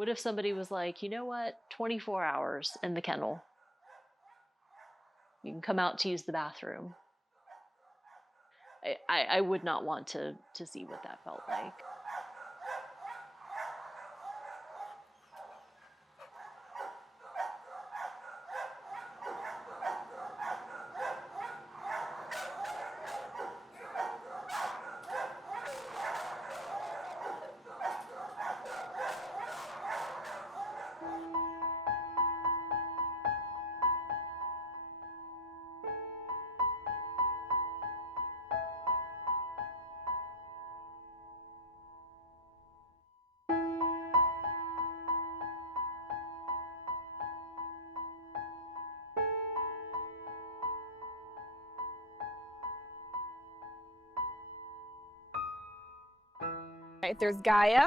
What if somebody was like, you know what, 24 hours in the kennel? You can come out to use the bathroom. I would not want to see what that felt like. Right, there's Gaia,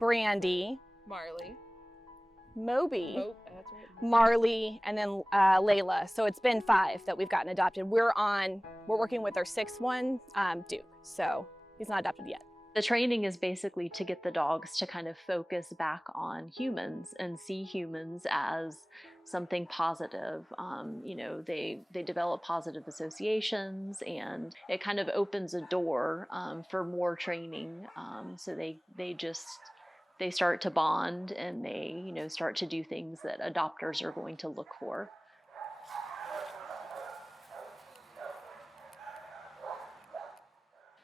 Brandy, Marley. Moby, That's right. Marley, and then Layla. So it's been 5 that we've gotten adopted. We're working with our 6th one, Duke. So he's not adopted yet. The training is basically to get the dogs to kind of focus back on humans and see humans as something positive. They develop positive associations, and it kind of opens a door for more training. So they start to bond, and they start to do things that adopters are going to look for.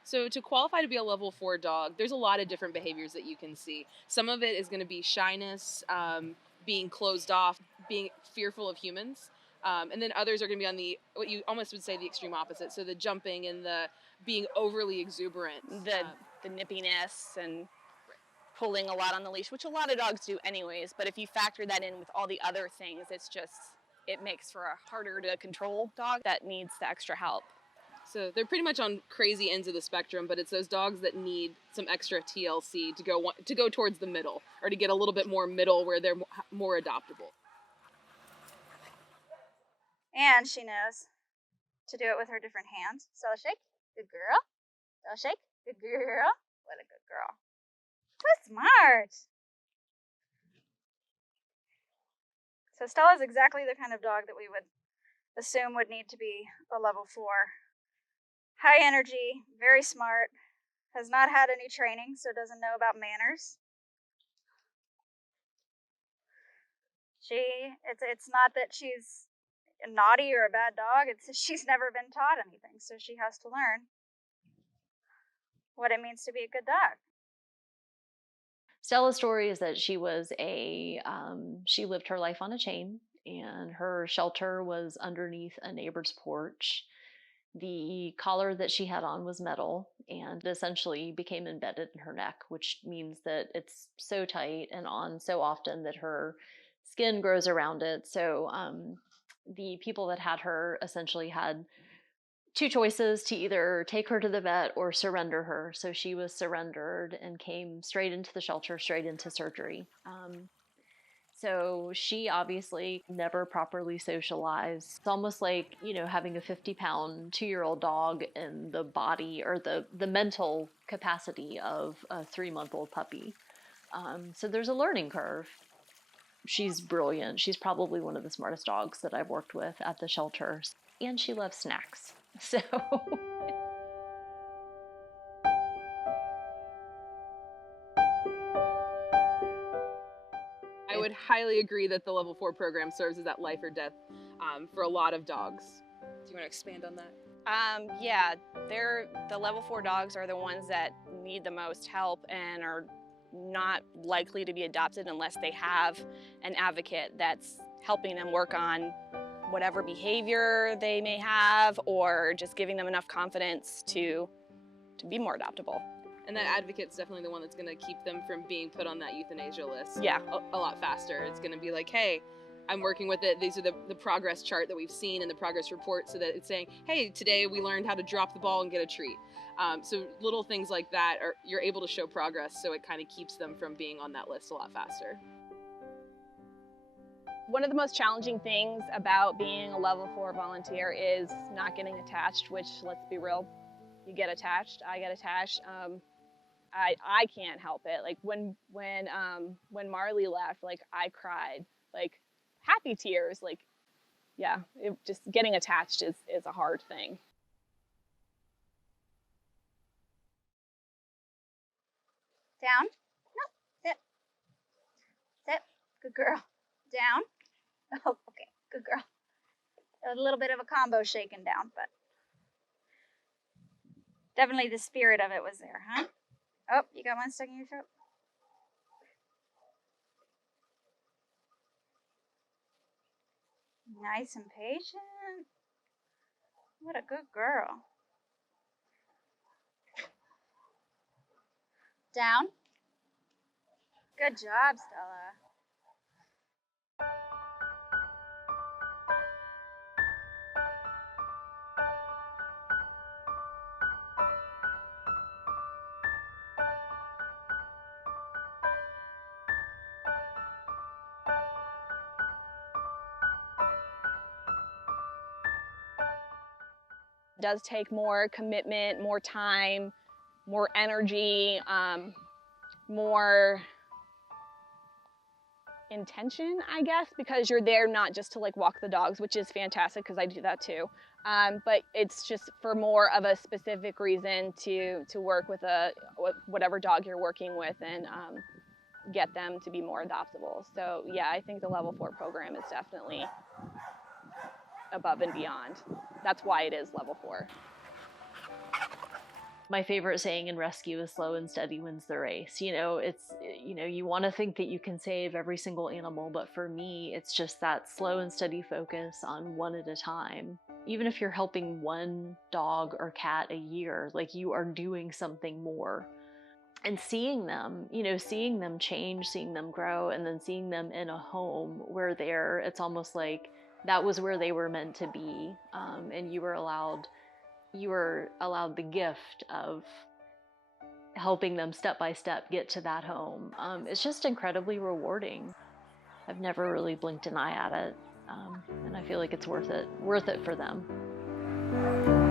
So to qualify to be a level 4 dog, there's a lot of different behaviors that you can see. Some of it is going to be shyness, being closed off, being fearful of humans. And then others are going to be on what you almost would say the extreme opposite. So the jumping and the being overly exuberant. The nippiness and pulling a lot on the leash, which a lot of dogs do anyways. But if you factor that in with all the other things, it makes for a harder to control dog that needs the extra help. So they're pretty much on crazy ends of the spectrum, but it's those dogs that need some extra TLC to go towards the middle, or to get a little bit more middle where they're more adoptable. And she knows to do it with her different hands. So shake, good girl. So shake, good girl. What a good girl. So smart. So Stella's exactly the kind of dog that we would assume would need to be a level 4. High energy, very smart, has not had any training, so doesn't know about manners. It's not that she's naughty or a bad dog, it's that she's never been taught anything, so she has to learn what it means to be a good dog. Stella's story is that she lived her life on a chain, and her shelter was underneath a neighbor's porch. The collar that she had on was metal and essentially became embedded in her neck, which means that it's so tight and on so often that her skin grows around it. So the people that had her essentially had 2 choices: to either take her to the vet or surrender her. So she was surrendered and came straight into the shelter, straight into surgery. So she obviously never properly socialized. It's almost like, having a 50-pound 2-year-old dog in the body or the mental capacity of a 3-month-old puppy. So there's a learning curve. She's brilliant. She's probably one of the smartest dogs that I've worked with at the shelters. And she loves snacks. So... I would highly agree that the level 4 program serves as that life or death for a lot of dogs. Do you want to expand on that? Yeah, the level 4 dogs are the ones that need the most help and are not likely to be adopted unless they have an advocate that's helping them work on whatever behavior they may have, or just giving them enough confidence to be more adoptable. And that advocate's definitely the one that's going to keep them from being put on that euthanasia list. Yeah. A lot faster. It's going to be like, hey, I'm working with it. These are the progress chart that we've seen in the progress report, so that it's saying, hey, today we learned how to drop the ball and get a treat. So little things like that, you're able to show progress, so it kind of keeps them from being on that list a lot faster. One of the most challenging things about being a level 4 volunteer is not getting attached, which, let's be real, you get attached. I get attached. I can't help it. Like when Marley left, like I cried, like happy tears. Like, yeah, it just getting attached is a hard thing. Down. No. Sit. Sit. Good girl. Down. Oh, okay. Good girl. A little bit of a combo shaken down, but definitely the spirit of it was there, huh? Oh, you got one stuck in your throat? Nice and patient. What a good girl. Down. Good job, Stella. It does take more commitment, more time, more energy, more intention, I guess, because you're there not just to like walk the dogs, which is fantastic because I do that too, but it's just for more of a specific reason to work with whatever dog you're working with and get them to be more adoptable. So yeah, I think the level 4 program is definitely above and beyond. That's why it is level 4. My favorite saying in rescue is slow and steady wins the race. You want to think that you can save every single animal, but for me, it's just that slow and steady focus on one at a time. Even if you're helping one dog or cat a year, like you are doing something more. And seeing them change, seeing them grow, and then seeing them in a home where it's almost like that was where they were meant to be. And you were allowed the gift of helping them step by step get to that home. It's just incredibly rewarding. I've never really blinked an eye at it, and I feel like it's worth it for them.